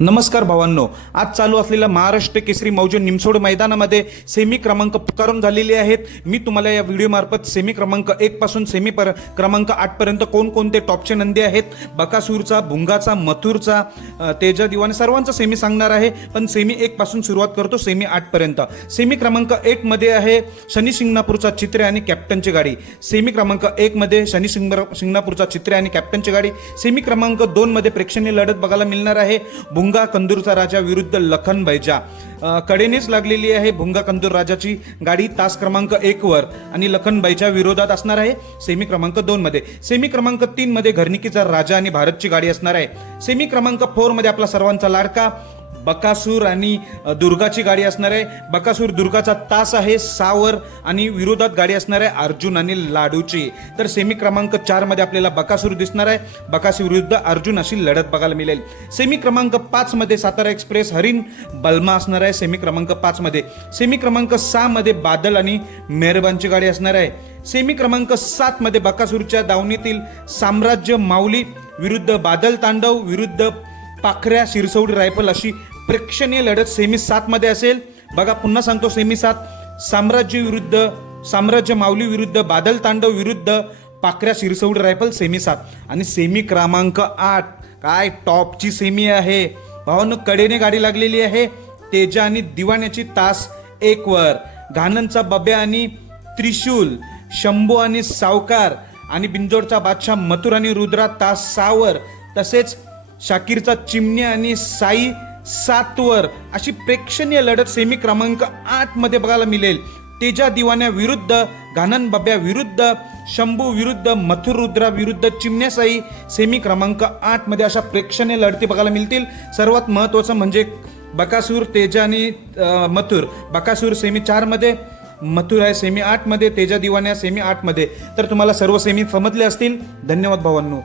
नमस्कार भावांनो. आज चालू असलेल्या महाराष्ट्र केसरी मौजे निमसोड मैदानामध्ये सेमी क्रमांक पुकारून झालेले आहेत. मी तुम्हाला या व्हिडिओमार्फत सेमी क्रमांक एक पासून सेमी पर क्रमांक आठपर्यंत कोणकोणते टॉपचे नंदी आहेत? बकासूरचा भुंगाचा मथुरचा तेजा दिवाने सर्वांचा सेमी सांगणार आहे. पण सेमी एक पासून सुरुवात करतो सेमी आठपर्यंत सेमी क्रमांक एक मध्ये आहे शनी शिंगणापूरचा चित्रे आणि कॅप्टनची गाडी. सेमी क्रमांक एक मध्ये शनी शिंग शिंगणापूरचा चित्रे आणि कॅप्टनची गाडी. सेमी क्रमांक दोन मध्ये प्रेक्षणीय लढत बघायला मिळणार आहे. भुंगा कंदूरचा राजा विरुद्ध लखन बैजा. कडेनेच लागलेली आहे भुंगा कंदूर राजाची गाडी तास क्रमांक एक वर आणि लखन बैच्या विरोधात असणार आहे. सेमी क्रमांक दोन मध्ये. सेमी क्रमांक तीन मध्ये घरनिकीचा राजा आणि भारतची गाडी असणार आहे. सेमी क्रमांक फोरमध्ये आपला सर्वांचा लाडका. बकासूर आणि दुर्गाची गाडी असणार आहे बकासूर दुर्गाचा तास आहे सावर आणि विरोधात गाडी असणार आहे अर्जुन आणि लाडूची. तर सेमी क्रमांक चारमध्ये आपल्याला बकासूर दिसणार आहे. बकासूर विरुद्ध अर्जुन अशी लढत बघायला मिळेल. सेमी क्रमांक पाचमध्ये सातारा एक्सप्रेस हरिण बल्मा असणार आहे. सेमी क्रमांक पाचमध्ये सेमी क्रमांक सहामध्ये बादल आणि मेहरबानची गाडी असणार आहे. सेमी क्रमांक सातमध्ये बकासूरच्या दावणीतील साम्राज्य माऊली विरुद्ध बादल तांडव विरुद्ध पाखऱ्या शिरसवडी रायफल अशी प्रेक्षणीय लढत सेमी सातमध्ये असेल. बघा पुन्हा सांगतो सेमी सात. साम्राज्य विरुद्ध साम्राज्य माऊली विरुद्ध बादल तांडव विरुद्ध पाखऱ्या शिरसवडी रायफल सेमी सात. आणि सेमी क्रमांक आठ काय टॉपची सेमी आहे. भावांनो कडेने गाडी लागलेली आहे. तेजा आणि दिवाण्याची तास एकवर. घाननचा घाणनचा बब्या आणि त्रिशूल शंभू आणि सावकार आणि बिंजोडचा बादशाह मथुर आणि रुद्रा तास सावर तसेच शाकीरचा चिमणी आणि साई सातवर अशी प्रेक्षणीय लढत सेमी क्रमांक आठमध्ये बघायला मिळेल. तेजा दिवाण्या विरुद्ध घानन बब्या विरुद्ध शंभू विरुद्ध मथुर रुद्रा विरुद्ध चिमण्यासाई सेमी क्रमांक आठमध्ये अशा प्रेक्षणीय लढती बघायला मिळतील. सर्वात महत्त्वाचं म्हणजे बकासूर तेजा आणि मथुर. बकासूर सेमी चारमध्ये मथुर आहे सेमी आठमध्ये तेजा दिवाण्या सेमी आठमध्ये तर तुम्हाला सर्व सेमी समजले असतील. धन्यवाद भावांनो.